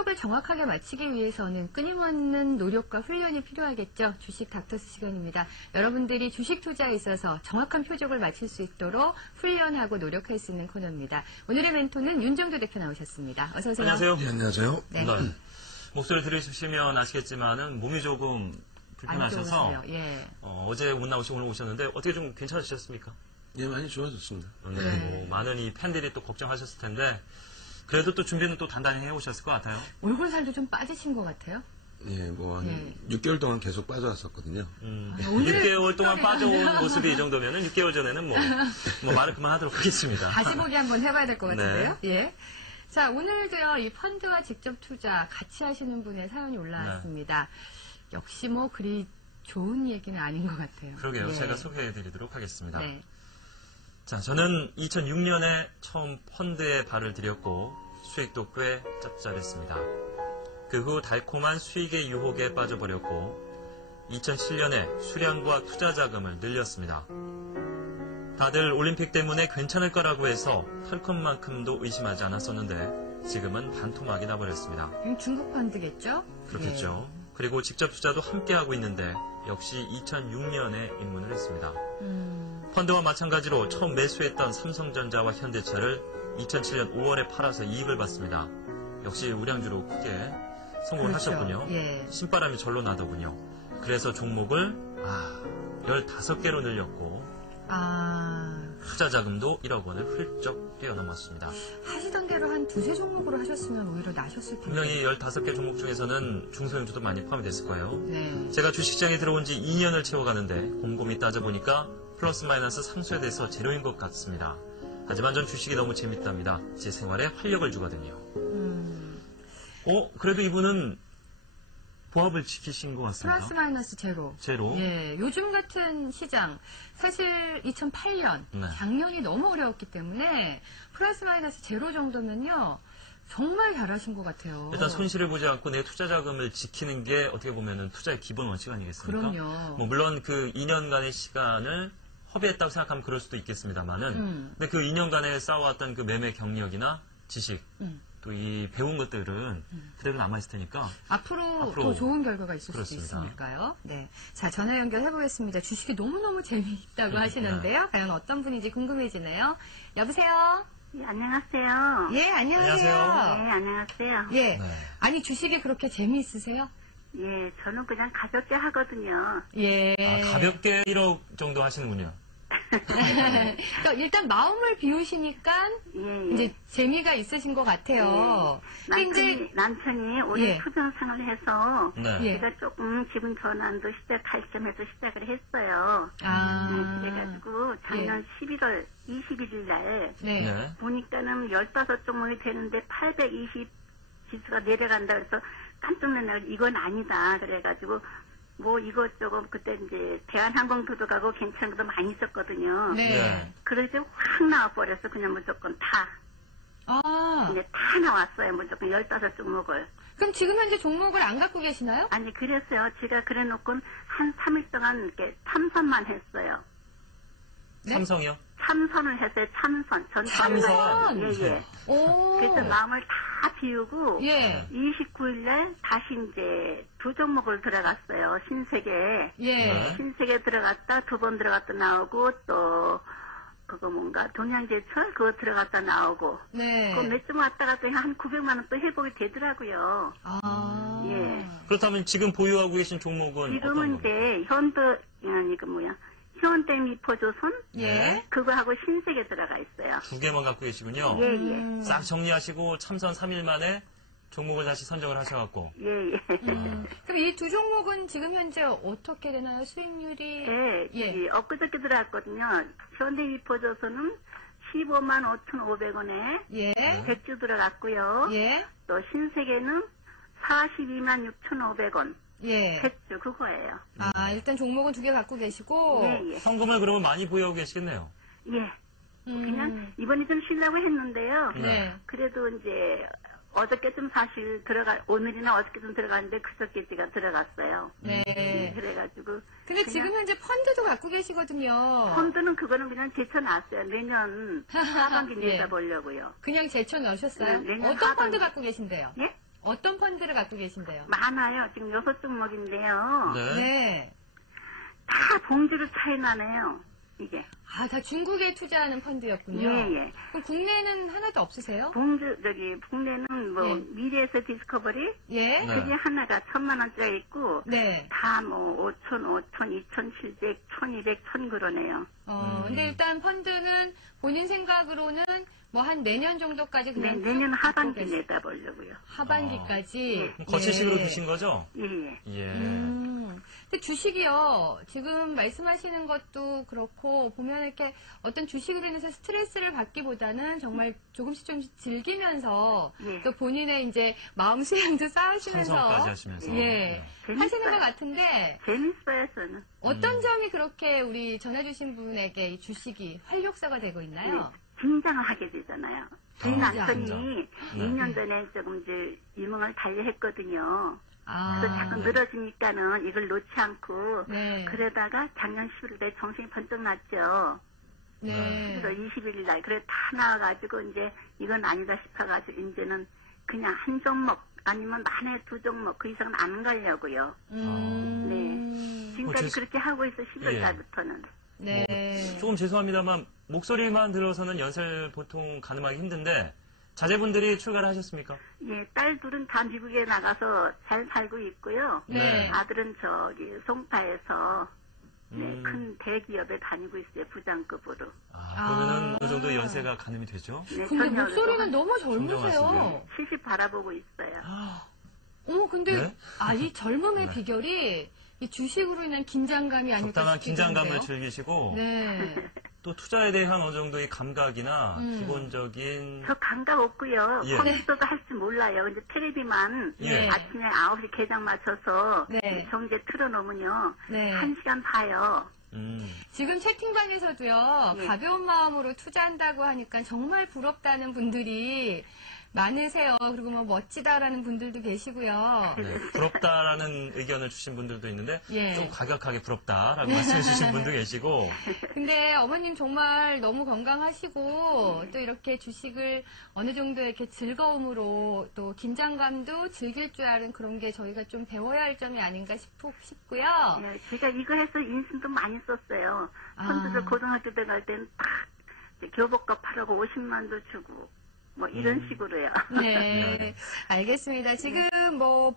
표적을 정확하게 맞히기 위해서는 끊임없는 노력과 훈련이 필요하겠죠. 주식 닥터스 시간입니다. 여러분들이 주식 투자에 있어서 정확한 표적을 맞출 수 있도록 훈련하고 노력할 수 있는 코너입니다. 오늘의 멘토는 윤정도 대표 나오셨습니다. 어서 오세요. 안녕하세요. 네, 안녕하세요. 네. 목소리 들으시면 아시겠지만은 몸이 조금 불편하셔서 예. 어제 못 나오시고 오늘 오셨는데 어떻게 좀 괜찮으셨습니까? 예, 많이 좋아졌습니다. 네. 뭐 많은 이 팬들이 또 걱정하셨을 텐데 그래도 또 준비는 또 단단히 해오셨을 것 같아요. 얼굴 살도 좀 빠지신 것 같아요. 예, 뭐 한 예. 6개월 동안 계속 빠져왔었거든요. 6개월 동안 빠져온 모습이 이 정도면은 6개월 전에는 뭐 말을 그만하도록 하겠습니다. 다시 보기 한번 해봐야 될 것 같은데요. 네. 예. 자, 오늘도요, 이 펀드와 직접 투자 같이 하시는 분의 사연이 올라왔습니다. 역시 뭐 그리 좋은 얘기는 아닌 것 같아요. 그러게요. 예. 제가 소개해드리도록 하겠습니다. 네. 자, 저는 2006년에 처음 펀드에 발을 들였고 수익도 꽤 짭짤했습니다. 그 후 달콤한 수익의 유혹에 빠져버렸고 2007년에 수량과 투자 자금을 늘렸습니다. 다들 올림픽 때문에 괜찮을 거라고 해서 털컵만큼도 의심하지 않았었는데 지금은 반토막이 나버렸습니다. 중국 펀드겠죠? 그렇겠죠. 그리고 직접 투자도 함께하고 있는데 역시 2006년에 입문을 했습니다. 펀드와 마찬가지로 처음 매수했던 삼성전자와 현대차를 2007년 5월에 팔아서 이익을 봤습니다. 역시 우량주로 크게 성공을 그렇죠. 하셨군요. 예. 신바람이 절로 나더군요. 그래서 종목을 15개로 늘렸고 투자 자금도 1억 원을 훌쩍 뛰어넘었습니다. 하시던 대로 한 두세 종목으로 하셨으면 오히려 나셨을 텐데. 분명히 15개 종목 중에서는 중소형주도 많이 포함이 됐을 거예요. 네. 제가 주식시장에 들어온 지 2년을 채워가는데 곰곰이 따져보니까 플러스 마이너스 상쇄돼서 제로인 것 같습니다. 하지만 전 주식이 너무 재밌답니다. 제 생활에 활력을 주거든요. 그래도 이분은 보합을 지키신 것 같습니다. 플러스 마이너스 제로. 제로. 예, 요즘 같은 시장, 사실 2008년, 네. 작년이 너무 어려웠기 때문에 플러스 마이너스 제로 정도면요, 정말 잘하신 것 같아요. 일단 손실을 보지 않고 내 투자 자금을 지키는 게 어떻게 보면은 투자의 기본 원칙 아니겠습니까? 그럼요. 뭐 물론 그 2년간의 시간을 허비했다고 생각하면 그럴 수도 있겠습니다만은, 근데 그 2년간에 쌓아왔던 그 매매 경력이나 지식, 또 이 배운 것들은 그대로 남아있을 테니까. 앞으로 더 좋은 결과가 있을 그렇습니다. 수도 있으니까요. 네. 자, 전화 연결해보겠습니다. 주식이 너무너무 재미있다고 하시는데요. 과연 어떤 분인지 궁금해지네요. 여보세요? 예, 안녕하세요. 예, 안녕하세요. 네, 안녕하세요. 예. 네. 아니, 주식이 그렇게 재미있으세요? 예, 저는 그냥 가볍게 하거든요. 예. 가볍게 1억 정도 하시는군요. 그러니까 일단 마음을 비우시니까 예, 예. 이제 재미가 있으신 것 같아요. 근데 남편이 올해 예. 초등상을 해서 네. 예. 제가 조금 기분 전환도 시작할 겸해서 시작을 했어요. 그래가지고 작년 11월 21일 날 네. 네. 보니까는 15종목이 되는데 820 지수가 내려간다 그래서 깜짝 놀라서 이건 아니다 그래가지고 뭐 이것저것 그때 이제 대한항공도 가고 괜찮은 것도 많이 있었거든요. 네. 네. 그래서 확 나와버려서 그냥 무조건 다 이제 다 나왔어요. 무조건 15종목을. 그럼 지금 현재 종목을 안 갖고 계시나요? 아니 그랬어요. 제가 그래놓고 한 3일 동안 이렇게 참선만 했어요. 네? 삼성이요? 참선을 했어요. 참선. 전 참선? 예예. 오. 그래서 마음을 다 비우고 예. 29일날 다시 이제 두 종목을 들어갔어요. 신세계. 예. 네. 신세계 들어갔다 두 번 들어갔다 나오고 또 그거 뭔가 동양제철 그거 들어갔다 나오고 네. 그 몇 점 왔다 갔다 한 900만 원 또 회복이 되더라고요. 예. 그렇다면 지금 보유하고 계신 종목은 지금은 어떤 이제 아니 그 뭐야 현대미포조선 예. 그거하고 신세계 들어가 있어요. 두 개만 갖고 계시군요. 예예. 싹 정리하시고 참선 3일 만에 종목을 다시 선정을 하셔갖고. 예예. 그럼 이 두 종목은 지금 현재 어떻게 되나요? 수익률이? 예. 엊그저께 들어갔거든요. 현대미포조선은 15만 5,500원에 예. 100주 들어갔고요. 예. 또 신세계는 42만 6,500원. 예. 100주 그거예요. 일단 종목은 두 개 갖고 계시고. 예. 현금을 그러면 많이 보유하고 계시겠네요. 예. 그냥 이번에 좀 쉬려고 했는데요. 네. 그래도 이제 어저께 좀 사실 오늘이나 어저께 좀 들어갔는데 그저께가 들어갔어요. 네. 그래가지고. 근데 지금 현재 펀드도 갖고 계시거든요. 펀드는 그거는 그냥 제쳐놨어요. 내년 하반기 예. 내다 보려고요. 그냥 제쳐 넣으셨어요? 네, 내년 어떤 펀드 하반기. 갖고 계신데요? 예? 어떤 펀드를 갖고 계신데요? 많아요. 지금 6종목인데요. 네. 네. 다 봉지로 차이 나네요. 이게. 아, 다 중국에 투자하는 펀드였군요. 예. 그럼 국내는 하나도 없으세요? 국내는 뭐, 예. 미래에서 디스커버리? 예. 네. 그게 하나가 1,000만원짜리 있고, 네. 다 뭐, 5,000, 2,700, 1,200, 1,000 그러네요. 근데 일단 펀드는 본인 생각으로는 뭐 한 내년 정도까지 네, 그냥 내년 쭉 갖고 하반기 계시- 내다보려고요. 하반기까지. 그럼 거치식으로 예. 드신 거죠? 예. 예. 근데 주식이요, 지금 말씀하시는 것도 그렇고, 보면 이렇게 어떤 주식으로 인해서 스트레스를 받기보다는 정말 조금씩 즐기면서 예. 또 본인의 이제 마음 수양도 쌓으시면서 성성까지 하시면서. 예, 네. 하시는 재밌어요. 것 같은데, 재밌어요, 저는. 어떤 점이 그렇게 우리 전해주신 분에게 이 주식이 활력소가 되고 있나요? 긴장을 하게 되잖아요. 저희 긴장. 남편이 네. 2년 전에 조금 이제 유명을 달리했거든요. 아, 그래서 자꾸 늘어지니까는 이걸 놓지 않고 네. 그러다가 작년 11일에 정신이 번쩍 났죠. 네. 11월 20일 날. 그래 다 나와가지고 이제 이건 아니다 싶어가지고 이제는 그냥 한 종목 아니면 만에 2종목 그 이상은 안 가려고요. 지금까지 제- 그렇게 하고 있어 10월 예. 달부터는. 네. 조금 죄송합니다만 목소리만 들어서는 연세를 보통 가늠하기 힘든데 자제분들이 출가를 하셨습니까? 예, 딸 둘은 다 미국에 나가서 잘 살고 있고요. 네. 아들은 저기 송파에서 네, 음. 큰 대기업에 다니고 있어요. 부장급으로. 그러면은 어느 정도 연세가 가늠이 되죠? 네, 근데 전혀 목소리는 너무 존경하시네요. 젊으세요. 시집 바라보고 있어요. 어머, 근데, 네? 이 젊음의 네. 비결이 이 주식으로 인한 긴장감이 아닐까 적당한 싶기도 긴장감을 한데요. 즐기시고 네. 또 투자에 대한 어느 정도의 감각이나 음. 기본적인 저 감각 없고요. 예. 컴퓨터도 할 줄 몰라요. 근데 텔레비만 예. 아침에 9시 개장 맞춰서 네. 정제 틀어놓으면요. 네. 1시간 봐요. 지금 채팅방에서도요, 예. 가벼운 마음으로 투자한다고 하니까 정말 부럽다는 분들이 많으세요. 그리고 뭐 멋지다라는 분들도 계시고요. 네, 부럽다라는 의견을 주신 분들도 있는데 예. 좀 과격하게 부럽다라고 말씀해 주신 분도 계시고 근데 어머님 정말 너무 건강하시고 또 이렇게 주식을 어느 정도 이렇게 즐거움으로 또 긴장감도 즐길 줄 아는 그런 게 저희가 좀 배워야 할 점이 아닌가 싶고요. 예, 제가 이거 해서 인심도 많이 썼어요. 아. 손주들 고등학교 때 갈 때는 딱 교복값 하라고 50만도 주고 뭐 이런 식으로요. 네, 알겠습니다. 지금 뭐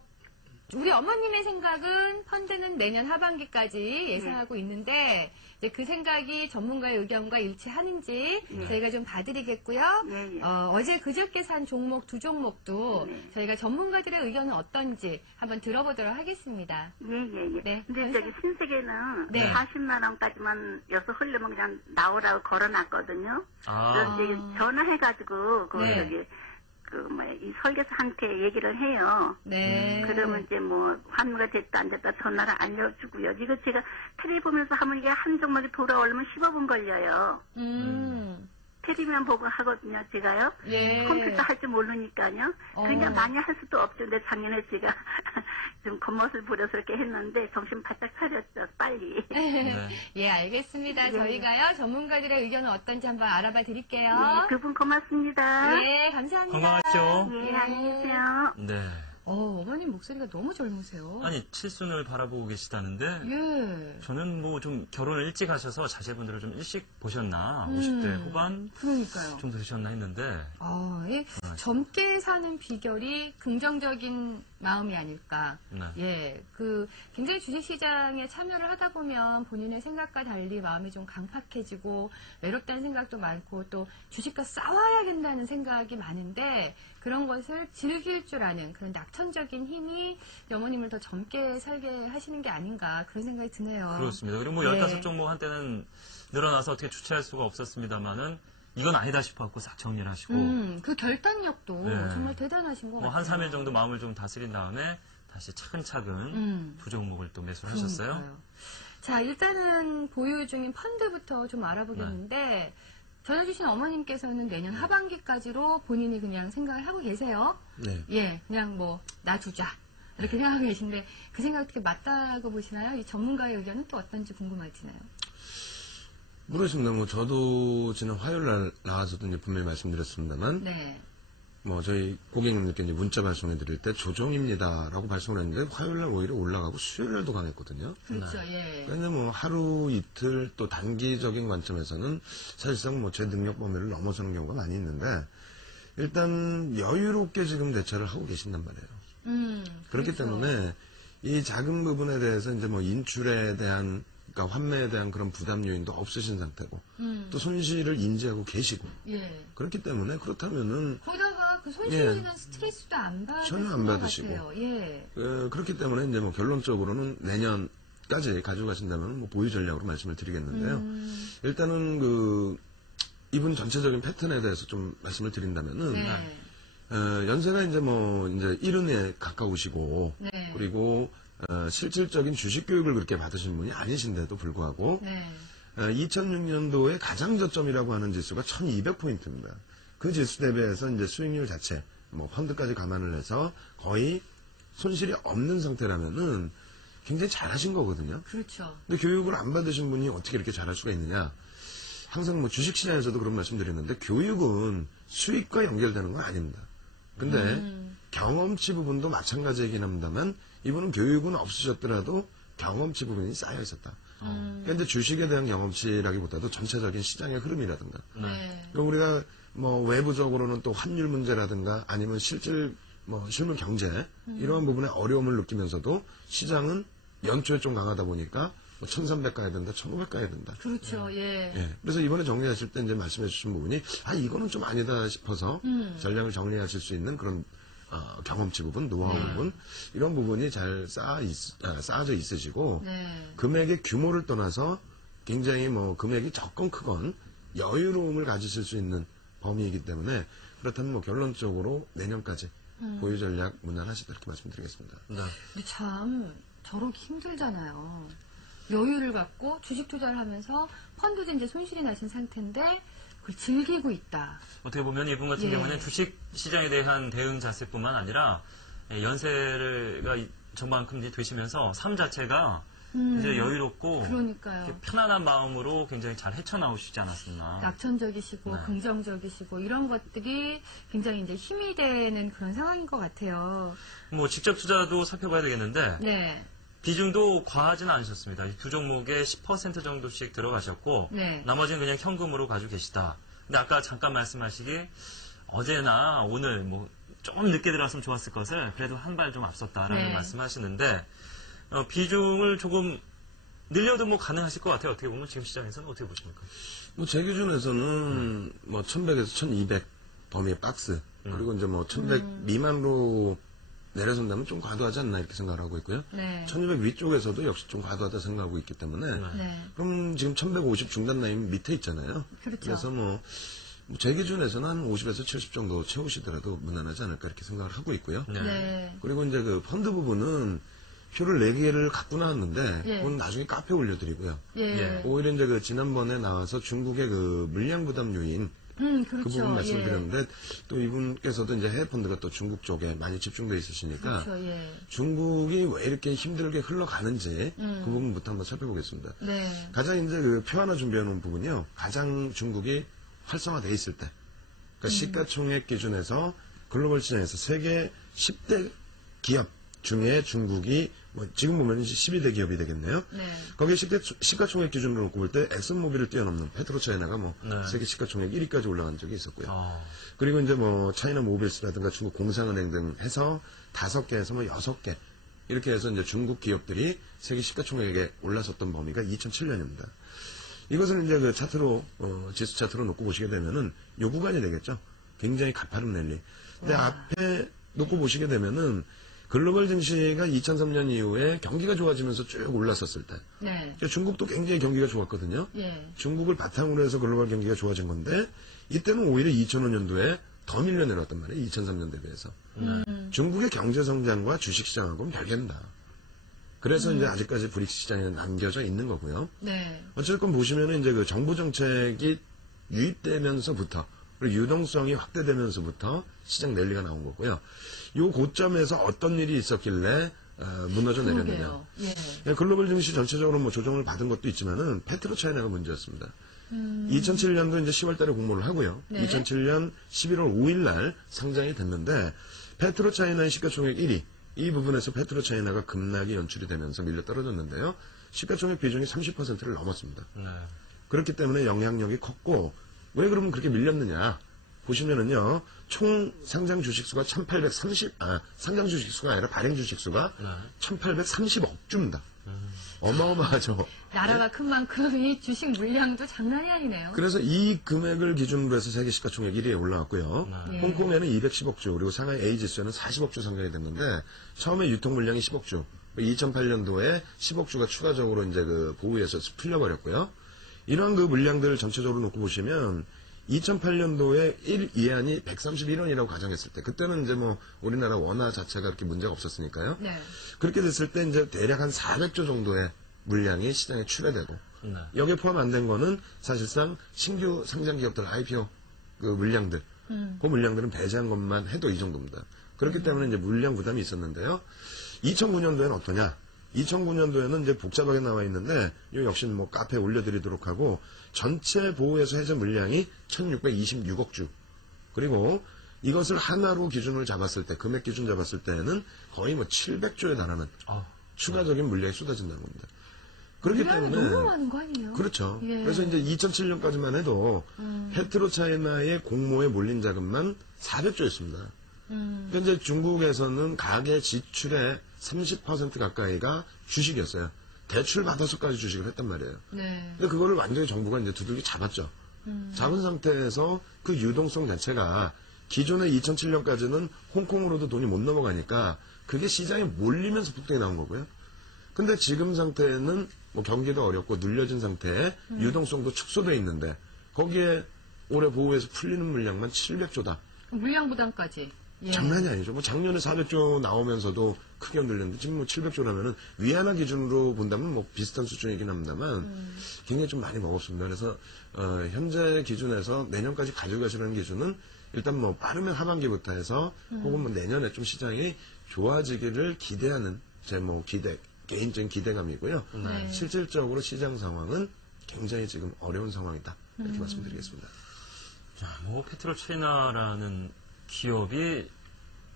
우리 어머님의 생각은 펀드는 내년 하반기까지 예상하고 있는데 이제 그 생각이 전문가의 의견과 일치하는지 저희가 좀 봐드리겠고요. 예, 예. 어제 그저께 산 종목 두 종목도 저희가 전문가들의 의견은 어떤지 한번 들어보도록 하겠습니다. 예. 네. 근데 저기 신세계는 네. 40만 원까지만 여기서 흘려면 그냥 나오라고 걸어놨거든요. 아, 그래서 이제 전화해가지고 네. 저기 이 설계사한테 얘기를 해요. 네. 그러면 이제 뭐 환무가 됐다 안 됐다 전화를 알려주고요. 이거 제가 테레비 보면서 하면 이게 한 종목이 돌아오려면 15분 걸려요. 테레비만 보고 하거든요, 제가요. 예. 컴퓨터 할 줄 모르니까요. 그러니까 많이 할 수도 없죠. 근데 작년에 제가 좀 겉멋을 부려서 이렇게 했는데 정신 바짝 차렸죠, 빨리. 네. 예, 알겠습니다. 저희가요, 전문가들의 의견은 어떤지 한번 알아봐 드릴게요. 네, 두 분 고맙습니다. 예, 감사합니다. 건강하십시오. 예, 안녕히 계세요. 네. 어머님 목소리가 너무 젊으세요. 아니 칠순을 바라보고 계시다는데 예. 저는 뭐 좀 결혼을 일찍 하셔서 자제분들을 좀 일찍 보셨나 50대 후반 그러니까요. 정도 되셨나 했는데 예. 젊게 사는 비결이 긍정적인 마음이 아닐까. 네. 예. 굉장히 주식시장에 참여를 하다 보면 본인의 생각과 달리 마음이 좀 강팍해지고 외롭다는 생각도 많고 또 주식과 싸워야 된다는 생각이 많은데 그런 것을 즐길 줄 아는 그런 낙천적인 힘이 어머님을 더 젊게 살게 하시는 게 아닌가 그런 생각이 드네요. 그렇습니다. 그리고 뭐 네. 15종목 한때는 늘어나서 어떻게 주체할 수가 없었습니다만은 이건 아니다 싶어갖고 싹 정리를 하시고 그 결단력도 네. 정말 대단하신 것 뭐 같아요. 한 3일 정도 마음을 좀 다스린 다음에 다시 차근차근 두 종목을 또 매수를 하셨어요. 그러니까요. 자, 일단은 보유 중인 펀드부터 좀 알아보겠는데 전해주신 어머님께서는 내년 하반기까지로 본인이 그냥 생각을 하고 계세요. 네. 예, 그냥 뭐 놔두자 이렇게 생각하고 계신데 그 생각 어떻게 맞다고 보시나요? 이 전문가의 의견은 또 어떤지 궁금해지네요. 모르겠습니다. 뭐 저도 지난 화요일 날 나와서도 이제 분명히 말씀드렸습니다만 네, 뭐 저희 고객님들께 이제 문자 발송해 드릴 때 조정입니다라고 발송을 했는데 화요일 날 오히려 올라가고 수요일 날도 강했거든요. 그렇죠. 예. 그런데 뭐 하루 이틀 또 단기적인 관점에서는 사실상 뭐 제 능력 범위를 넘어서는 경우가 많이 있는데 일단 여유롭게 지금 대처를 하고 계신단 말이에요. 그렇기 그렇죠. 때문에 이 작은 부분에 대해서 이제 뭐 인출에 대한 그러니까 환매에 대한 그런 부담 요인도 없으신 상태고 또 손실을 인지하고 계시고 예. 그렇기 때문에 그렇다면은 거기다가 그 손실에 대한 스트레스도 안 받으실 전혀 안 것 받으시고. 같아요. 예. 그렇기 때문에 이제 뭐 결론적으로는 내년까지 가져가신다면 뭐 보유 전략으로 말씀을 드리겠는데요. 일단은 그 이분 전체적인 패턴에 대해서 좀 말씀을 드린다면은 네. 연세가 이제 뭐 이제 70에 가까우시고 네. 그리고 실질적인 주식 교육을 그렇게 받으신 분이 아니신데도 불구하고 네. 2006년도에 가장 저점이라고 하는 지수가 1200포인트입니다. 그 지수 대비해서 이제 수익률 자체, 뭐 펀드까지 감안을 해서 거의 손실이 없는 상태라면은 굉장히 잘하신 거거든요. 그렇죠. 근데 교육을 안 받으신 분이 어떻게 이렇게 잘할 수가 있느냐? 항상 뭐 주식시장에서도 그런 말씀 드렸는데 교육은 수익과 연결되는 건 아닙니다. 근데 경험치 부분도 마찬가지이긴 합니다만 이분은 교육은 없으셨더라도 경험치 부분이 쌓여 있었다. 그런데 주식에 대한 경험치라기보다도 전체적인 시장의 흐름이라든가 네. 그럼 우리가 뭐 외부적으로는 또 환율 문제라든가 아니면 실질 뭐 실물 경제 이러한 부분에 어려움을 느끼면서도 시장은 연초에 좀 강하다 보니까 뭐 1300 가야 된다, 1500 가야 된다. 그렇죠. 예. 예. 그래서 이번에 정리하실 때 이제 말씀해 주신 부분이 이거는 좀 아니다 싶어서 전략을 정리하실 수 있는 그런 경험치 부분, 노하우 부분 이런 부분이 잘 쌓아져 있으시고 네. 금액의 규모를 떠나서 굉장히 뭐 금액이 적건 크건 여유로움을 가지실 수 있는 범위이기 때문에 그렇다면 뭐 결론적으로 내년까지 보유 전략 무난하시다 이렇게 말씀드리겠습니다. 네. 근데 참 저러기 힘들잖아요. 여유를 갖고 주식 투자를 하면서 펀드도 이제 손실이 나신 상태인데 그걸 즐기고 있다. 어떻게 보면 이분 같은 예. 경우는 주식 시장에 대한 대응 자세뿐만 아니라 연세가 저만큼 이제 되시면서 삶 자체가 이제 여유롭고 그러니까요. 이렇게 편안한 마음으로 굉장히 잘 헤쳐나오시지 않았었나. 낙천적이시고 네. 긍정적이시고 이런 것들이 굉장히 이제 힘이 되는 그런 상황인 것 같아요. 뭐 직접 투자도 살펴봐야 되겠는데 네. 비중도 과하지는 않으셨습니다. 이 두 종목에 10% 정도씩 들어가셨고 네. 나머지는 그냥 현금으로 가지고 계시다. 근데 아까 잠깐 말씀하시기 어제나 오늘 뭐 조금 늦게 들어왔으면 좋았을 것을 그래도 한 발 좀 앞섰다라는 네. 말씀하시는데 비중을 조금 늘려도 뭐 가능하실 것 같아요. 어떻게 보면 지금 시장에서는 어떻게 보십니까? 뭐 제 기준에서는 뭐 1100에서 1200 범위의 박스 그리고 이제 뭐 1100 미만으로 내려선다면 좀 과도하지 않나 이렇게 생각을 하고 있고요. 네. 1200 위쪽에서도 역시 좀 과도하다 생각하고 있기 때문에 네. 그럼 지금 1150 중단 라인 밑에 있잖아요. 그렇죠. 그래서 뭐 제 기준에서는 한 50에서 70 정도 채우시더라도 무난하지 않을까 이렇게 생각을 하고 있고요. 네. 네. 그리고 이제 그 펀드 부분은 표를 4개를 갖고 나왔는데 예. 그건 나중에 카페에 올려드리고요. 예. 예. 오히려 이제 그 지난번에 나와서 중국의 그 물량 부담 요인 그렇죠. 그 부분 말씀드렸는데 예. 또 이분께서도 이제 해외 펀드가 또 중국 쪽에 많이 집중돼 있으시니까 그렇죠. 예. 중국이 왜 이렇게 힘들게 흘러가는지 그 부분부터 한번 살펴보겠습니다. 네. 가장 이제 그 표 하나 준비해 놓은 부분이요. 가장 중국이 활성화돼 있을 때, 그러니까 시가총액 기준에서 글로벌 시장에서 세계 10대 기업 중에 중국이 뭐 지금 보면 이제 12대 기업이 되겠네요. 네. 거기에 시가총액 기준으로 놓고 볼 때 엑슨모빌을 뛰어넘는 페트로차이나가 뭐 네. 세계 시가총액 1위까지 올라간 적이 있었고요. 아, 그리고 이제 뭐 차이나 모빌스라든가 중국 공상은행 등 해서 5개에서 뭐 6개 이렇게 해서 이제 중국 기업들이 세계 시가총액에 올라섰던 범위가 2007년입니다. 이것을 이제 그 차트로 지수 차트로 놓고 보시게 되면은 요 구간이 되겠죠. 굉장히 가파른 랠리. 근데 앞에 놓고 보시게 되면은 글로벌 증시가 2003년 이후에 경기가 좋아지면서 쭉 올랐었을 때 네. 중국도 굉장히 경기가 좋았거든요. 예. 중국을 바탕으로 해서 글로벌 경기가 좋아진 건데 이때는 오히려 2005년도에 더 밀려 내려왔단 말이에요. 2003년 대비해서. 중국의 경제 성장과 주식 시장하고는 별개입니다. 그래서 이제 아직까지 브릭스 시장에 남겨져 있는 거고요. 네. 어쨌든 보시면은 이제 그 정부 정책이 유입되면서부터 그리고 유동성이 확대되면서부터 시장 랠리가 나온 거고요. 요 고점에서 어떤 일이 있었길래 무너져 내렸느냐. 그러게요. 예. 글로벌 증시 전체적으로 뭐 조정을 받은 것도 있지만은 페트로차이나가 문제였습니다. 2007년도 이제 10월 달에 공모를 하고요. 네. 2007년 11월 5일 날 상장이 됐는데 페트로차이나의 시가총액 1위. 이 부분에서 페트로차이나가 급락이 연출이 되면서 밀려 떨어졌는데요. 시가총액 비중이 30%를 넘었습니다. 네. 그렇기 때문에 영향력이 컸고 왜 그러면 그렇게 밀렸느냐 보시면은요 총 상장 주식수가 상장 주식수가 아니라 발행 주식수가 네. 1830억 주입니다. 어마어마하죠. 나라가 큰 만큼 이 주식 물량도 장난이 아니네요. 그래서 이 금액을 기준으로 해서 세계 시가총액 1위에 올라왔고요. 예. 홍콩에는 210억 주, 그리고 상하이 A지수에는 40억 주 상장이 됐는데 처음에 유통 물량이 10억 주, 2008년도에 10억 주가 추가적으로 이제 그 보호에서 풀려버렸고요. 이러한 그 물량들을 전체적으로 놓고 보시면 2008년도에 1위안이 131원이라고 가정했을 때 그때는 이제 뭐 우리나라 원화 자체가 그렇게 문제가 없었으니까요. 네. 그렇게 됐을 때 이제 대략 한 400조 정도의 물량이 시장에 출하되고 네. 여기에 포함 안 된 거는 사실상 신규 상장 기업들 IPO 그 물량들 그 물량들은 배제한 것만 해도 이 정도입니다. 그렇기 때문에 이제 물량 부담이 있었는데요. 2009년도에는 어떠냐? 2009년도에는 이제 복잡하게 나와 있는데 이 역시 뭐 카페에 올려드리도록 하고 전체 보호에서 해제 물량이 1626억 주 그리고 이것을 하나로 기준을 잡았을 때 금액 기준 잡았을 때는 거의 뭐 700조에 달하는 추가적인 물량이 쏟아진다는 겁니다. 그렇기 물량이 때문에 너무 많은 거 아니에요? 그렇죠. 예. 그래서 이제 2007년까지만 해도 페트로차이나의 공모에 몰린 자금만 400조였습니다. 현재 중국에서는 가계 지출의 30% 가까이가 주식이었어요. 대출 받아서까지 주식을 했단 말이에요. 네. 근데 그거를 완전히 정부가 이제 두들겨 잡았죠. 잡은 상태에서 그 유동성 자체가 기존에 2007년까지는 홍콩으로도 돈이 못 넘어가니까 그게 시장에 몰리면서 폭등이 나온 거고요. 근데 지금 상태는 뭐 경기도 어렵고 눌려진 상태에 유동성도 축소돼 있는데 거기에 올해 보호에서 풀리는 물량만 700조다. 물량 부담까지. 예. 장난이 아니죠. 뭐 작년에 400조 나오면서도 크게 흔들렸는데 지금 뭐 700조라면은 위안화 기준으로 본다면 뭐 비슷한 수준이긴 합니다만 굉장히 좀 많이 먹었습니다. 그래서 현재 기준에서 내년까지 가져가시라는 기준은 일단 뭐 빠르면 하반기부터 해서 혹은 뭐 내년에 좀 시장이 좋아지기를 기대하는 제 뭐 개인적인 기대감이고요. 네. 실질적으로 시장 상황은 굉장히 지금 어려운 상황이다. 이렇게 말씀드리겠습니다. 자, 뭐 페트로차이나라는 기업이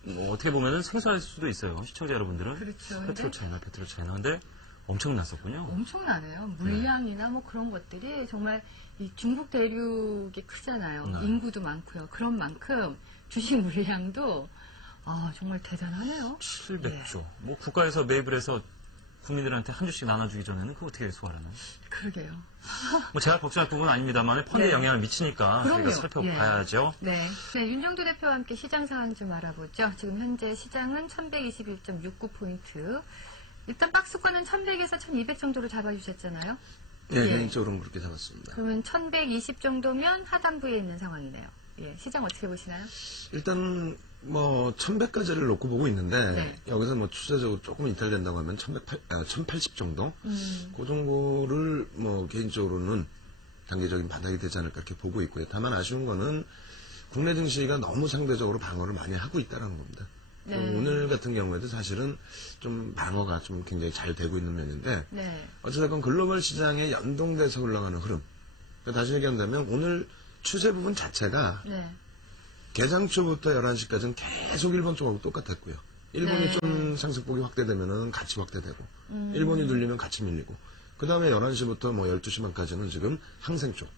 뭐 어떻게 보면은 생소할 수도 있어요. 시청자 여러분들은 그렇죠. 페트로차이나. 근데 엄청났었군요. 엄청나네요. 물량이나 뭐 그런 것들이 정말 이 중국 대륙이 크잖아요. 네. 인구도 많고요. 그런 만큼 주식 물량도 정말 대단하네요. 700조. 뭐 국가에서 매입을 해서 국민들한테 한 주씩 나눠주기 전에는 그거 어떻게 소화하나요? 그러게요. 뭐 제가 걱정할 부분은 아닙니다만 펀드에 네. 영향을 미치니까 그럼요. 저희가 살펴봐야죠. 네. 네, 윤정도 대표와 함께 시장 상황 좀 알아보죠. 지금 현재 시장은 1121.69포인트. 일단 박스권은 1100에서 1200 정도로 잡아주셨잖아요. 네, 예. 개인적으로는 그렇게 잡았습니다. 그러면 1120 정도면 하단부에 있는 상황이네요. 예, 시장 어떻게 보시나요? 일단 뭐 1100까지를 놓고 보고 있는데 네. 여기서 뭐 추세적으로 조금 이탈된다고 하면 1080 정도 그 정도를 뭐 개인적으로는 단기적인 바닥이 되지 않을까 이렇게 보고 있고요. 다만 아쉬운 거는 국내 증시가 너무 상대적으로 방어를 많이 하고 있다는 겁니다. 네. 오늘 같은 경우에도 사실은 좀 방어가 좀 굉장히 잘 되고 있는 면인데 네. 어쨌든 글로벌 시장에 연동돼서 흘러가는 흐름. 다시 얘기한다면 오늘 추세 부분 자체가 네. 개장 초부터 11시까지는 계속 일본 쪽하고 똑같았고요. 일본이 네. 좀 상승폭이 확대되면은 같이 확대되고, 일본이 눌리면 같이 밀리고, 그 다음에 11시부터 뭐 12시 반까지는 지금 항생 쪽.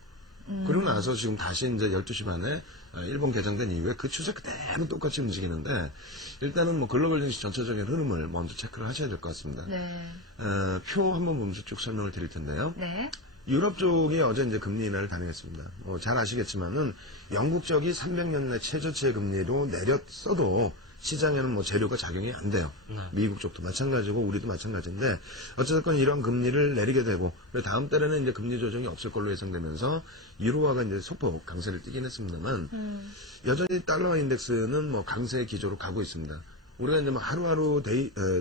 그리고 나서 지금 다시 이제 12시 반에 일본 개장된 이후에 그 추세 그대로 똑같이 움직이는데, 일단은 뭐 글로벌 증시 전체적인 흐름을 먼저 체크를 하셔야 될 것 같습니다. 네. 표 한번 보면서 쭉 설명을 드릴 텐데요. 네. 유럽 쪽이 어제 이제 금리 인하를 단행했습니다. 잘 아시겠지만은 영국 쪽이 300년 내 최저치의 금리로 내렸어도 시장에는 뭐 재료가 작용이 안 돼요. 네. 미국 쪽도 마찬가지고 우리도 마찬가지인데 어쨌든 이런 금리를 내리게 되고 다음 달에는 이제 금리 조정이 없을 걸로 예상되면서 유로화가 이제 소폭 강세를 띠긴 했습니다만 여전히 달러 인덱스는 뭐 강세 기조로 가고 있습니다. 우리가 이제 뭐 하루하루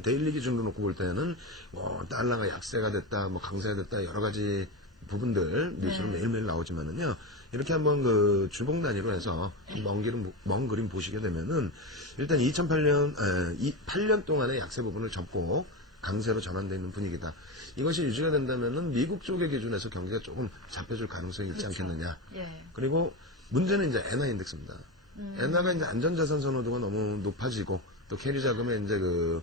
데일리 기준으로 놓고 볼 때는 뭐 달러가 약세가 됐다, 뭐 강세가 됐다 여러 가지 부분들 뉴스로 매일매일 나오지만은요. 이렇게 한번 그 주봉 단위로 해서 먼 그림 보시게 되면은 일단 8년 동안의 약세 부분을 접고 강세로 전환되어 있는 분위기다. 이것이 유지가 된다면은 미국 쪽의 기준에서 경기가 조금 잡혀줄 가능성이 있지 그렇죠. 않겠느냐. 예. 그리고 문제는 이제 엔화 인덱스입니다. 엔화가 이제 안전자산 선호도가 너무 높아지고 또 캐리 자금의 이제 그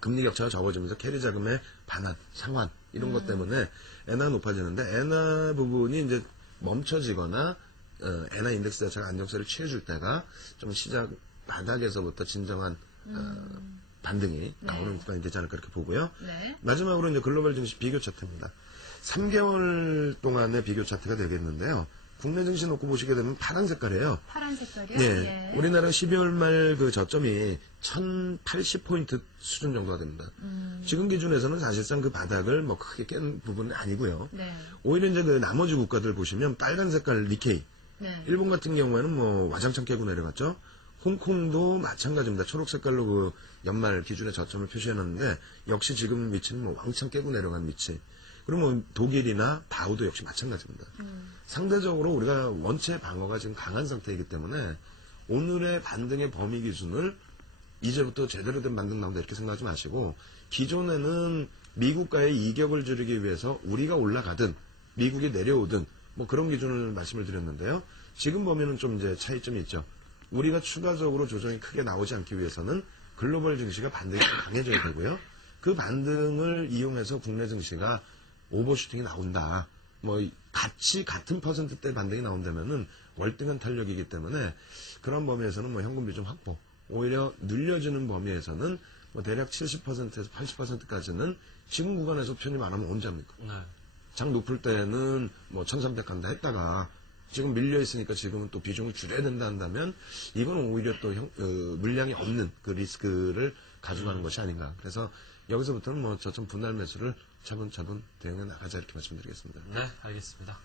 금리 격차가 적어지면서 캐리 자금의 반환, 상환 이런 것 때문에 엔화가 높아지는데 엔화 부분이 이제 멈춰지거나 엔화 인덱스 자체가 안정세를 취해줄 때가 좀 시작 바닥에서부터 진정한 반등이 나오는 구간이 되지 않을까 그렇게 보고요. 네. 마지막으로 이제 글로벌 증시 비교 차트입니다. 3개월 동안의 비교 차트가 되겠는데요. 국내 증시 놓고 보시게 되면 파란 색깔이에요. 파란 색깔이요? 예. 우리나라 12월 말 그 저점이 1080포인트 수준 정도가 됩니다. 지금 기준에서는 사실상 그 바닥을 뭐 크게 깬 부분은 아니고요. 네. 오히려 이제 그 나머지 국가들 보시면 빨간 색깔 니케이. 네. 일본 같은 경우에는 뭐 와장창 깨고 내려갔죠. 홍콩도 마찬가지입니다. 초록 색깔로 그 연말 기준의 저점을 표시해놨는데 역시 지금 위치는 뭐 왕창 깨고 내려간 위치. 그리고 뭐 독일이나 다우도 역시 마찬가지입니다. 상대적으로 우리가 원체 방어가 지금 강한 상태이기 때문에 오늘의 반등의 범위 기준을 이제부터 제대로 된 반등 나온다 이렇게 생각하지 마시고 기존에는 미국과의 이격을 줄이기 위해서 우리가 올라가든 미국이 내려오든 뭐 그런 기준을 말씀을 드렸는데요. 지금 보면은 좀 이제 차이점이 있죠. 우리가 추가적으로 조정이 크게 나오지 않기 위해서는 글로벌 증시가 반등이 좀 강해져야 되고요. 그 반등을 이용해서 국내 증시가 오버슈팅이 나온다. 뭐 같이 같은 퍼센트대 반등이 나온다면은 월등한 탄력이기 때문에 그런 범위에서는 뭐 현금 비중 확보, 오히려 늘려지는 범위에서는 뭐 대략 70%에서 80%까지는 지금 구간에서 편입 안 하면 언제 합니까? 네. 장 높을 때는 뭐 1300 간다 했다가 지금 밀려 있으니까 지금은 또 비중을 줄여야 된다 한다면 이건 오히려 또 물량이 없는 그 리스크를 가져가는 것이 아닌가. 그래서 여기서부터는 뭐 저점 분할 매수를 차분차분 대응해 나가자 이렇게 말씀드리겠습니다. 네, 알겠습니다.